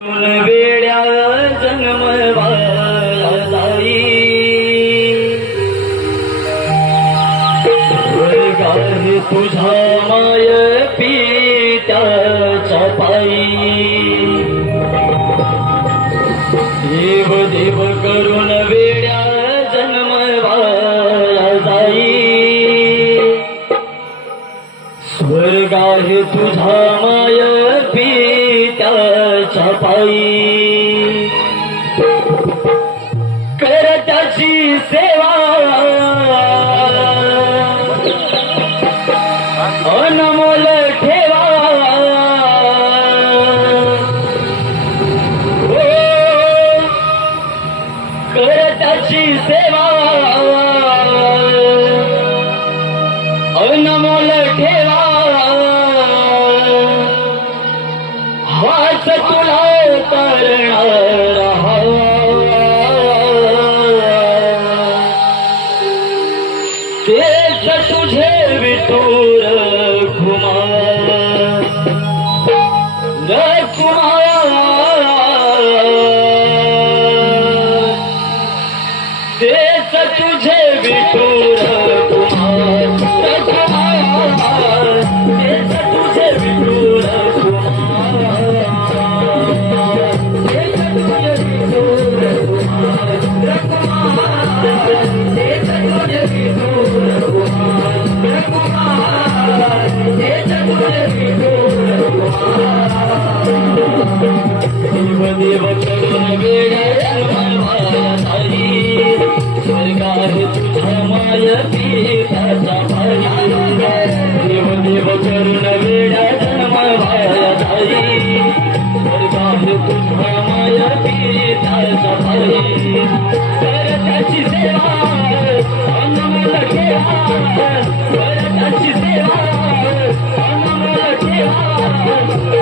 वेड्या जन्मवाया जाई वर्गाहे तुझा माय पित्याच्या पायी देव देव करून वेड्या जन्मवाया जाई स्वर्गाहे तुझा माय पित्याच्या पायी कर त्याची सेवा अनमोल ठेवा कर त्याची सेवा अनमोल ठेवा हाच तुला तरणारा तेच तुझे विठुर कुमार तेच तुझे विठुर कुमार तेच तुझे विठुर देव करून वेड्या जन्मवाया जाई स्वर्गाहे तुझा माय पित्याच्या पायी देव देव करून वेड्या जन्मवाया जाई स्वर्गाहे तुझा माय पित्याच्या पायी कर त्याची सेवा अनमोल ठेवा कर त्याची सेवा अनमोल ठेवा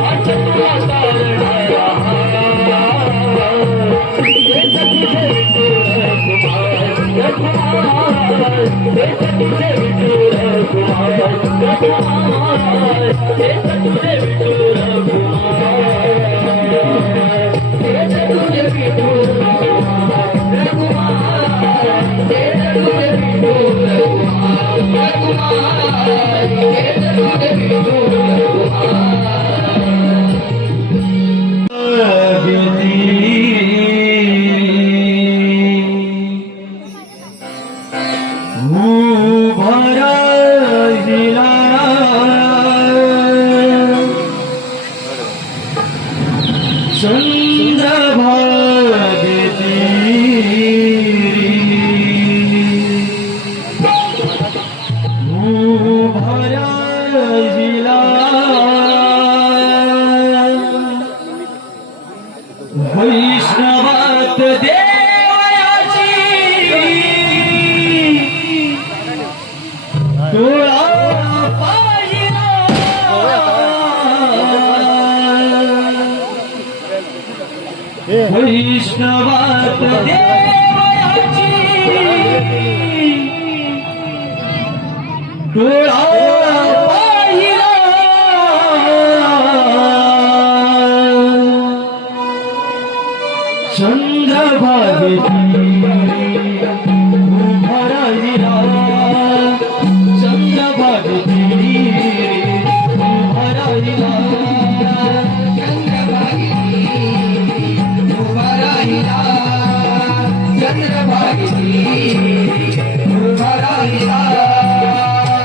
हाच तुला तरणारा वैष्णवात देवाची डोळा पाहिला वैष्णवात देवाची डोळा चंद्रभागेती उभा राहिला चंद्रभागेती उभा राहिला उभा राहिला चंद्रभागेती उभा राहिला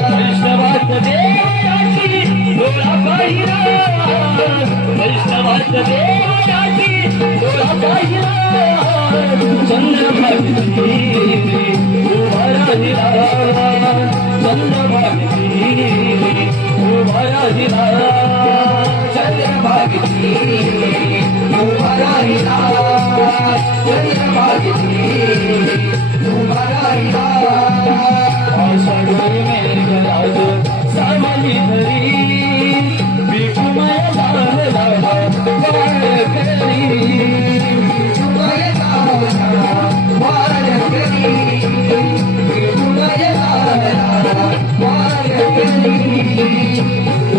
वैष्णवात देवाची डोळा पाहिला वैष्णवात देवाची डोळा पाहिला चंद्रभागेती उभा राहिला चंद्रभागेती उभा राहिला चंद्रभागेती उभा राहिला चंद्रभागेती उभा राहिला आषाढ मेघराज सावली धरी विठुमय झाला वाळकरी विठुमय झाला वाळकरी विठुमय झाला वाळकरी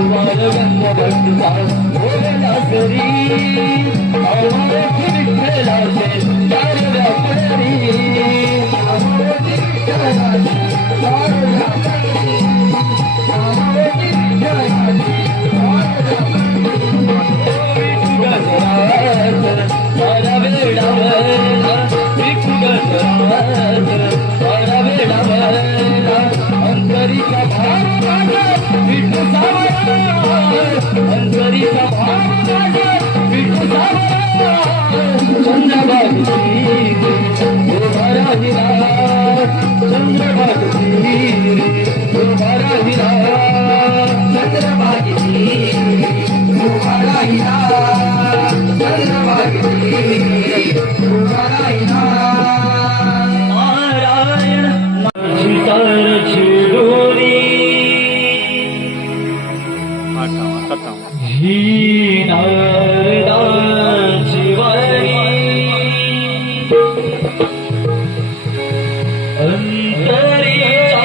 वाळगंध भक्ता बोलला करी उभा राहिला चंद्रभागती उभा राहिला चंद्रभागेची उभा राहिला चंद्रभागेची उभा राहिला नारायण सीतार चिडोरी ही नारदाची वाणी अंतरीचा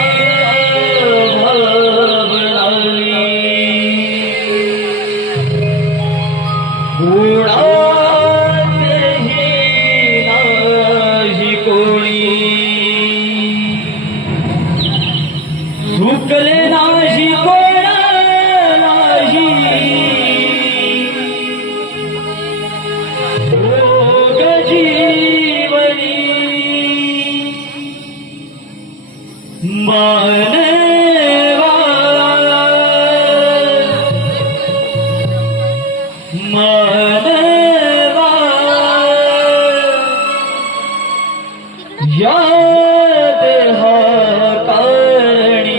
भावनाली गुणातेही नाही कोणी सुकले नाही कोणा नाही भोग जीवनी मानवा मानवा या देहा कारणी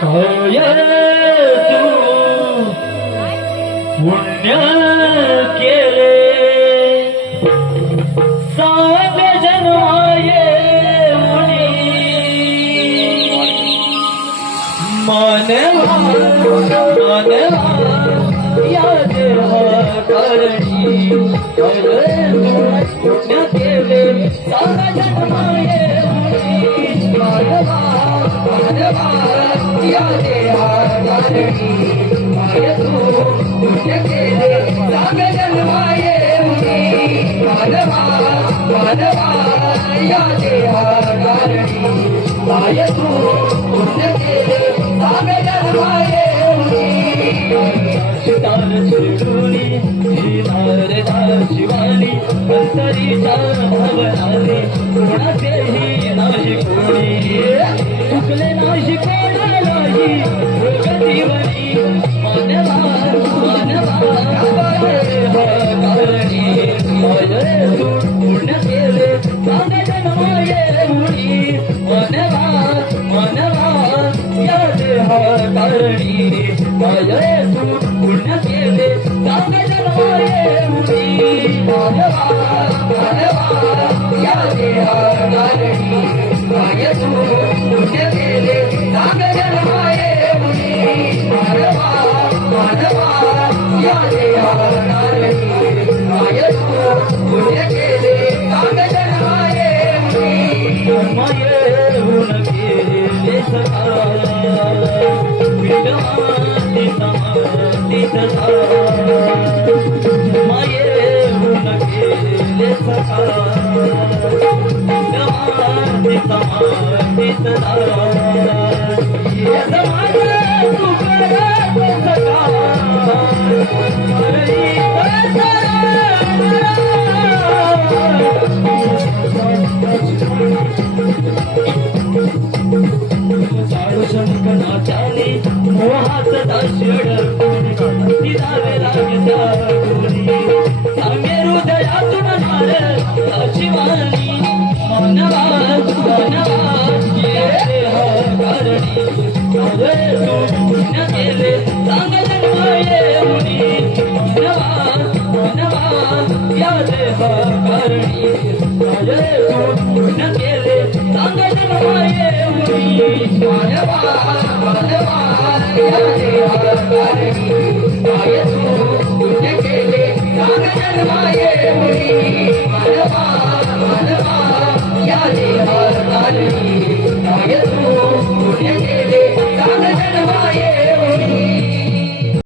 काय तू पुण्य केले सांग जन्माये मुनी मानवा मानवा या देहा कारणी पुण्य केले सांग जन्माये मुनी मानवा मानवा या देहा कारणी माय तू पुण्य केले सांग जन्माये मुनी मानवा मानवा या देहा कारणी माय तू पुण्य केले सांग जन्माये मुनी सीतार चिडोरी ही नारदाची वाणी अंतरीच्या भावनाली कोणाचेही नाही कोणी चुकले नाही कोणा नाही भोग जीवनी मानवा मानवा कारणी माझे तू पुण्य केले सांग जन्माये मुनी मानवा मानवा या देहा कारणी माझे तू पुण्य केले सांग जन्माये मुनी मानवा मानवा या देहा कारणी माय तू पुण्य केले सांग जन्माये मुनी मानवा मानवा या देहा कारणी माय तू पुण्य केले सांग जन्माये मुनी माये होऊन गेले सखा विडवाती समाती सखा माये होऊन गेले सखा विडवाती समाती सखा ये समाज तू करत सखा हरी शंकराचारी मोहात दाशड तिरावे लागता गोरी सांगे हृदयातून नार शिवानी मानवा मानवा ये देहा कारणी माझे तू पुण्य केले सांग जन्माये मुनी मानवा मानवा या देहा कारणी माझे तू पुण्य केले सांग जन्माये मुनी मानवा मानवा या देहा कारणी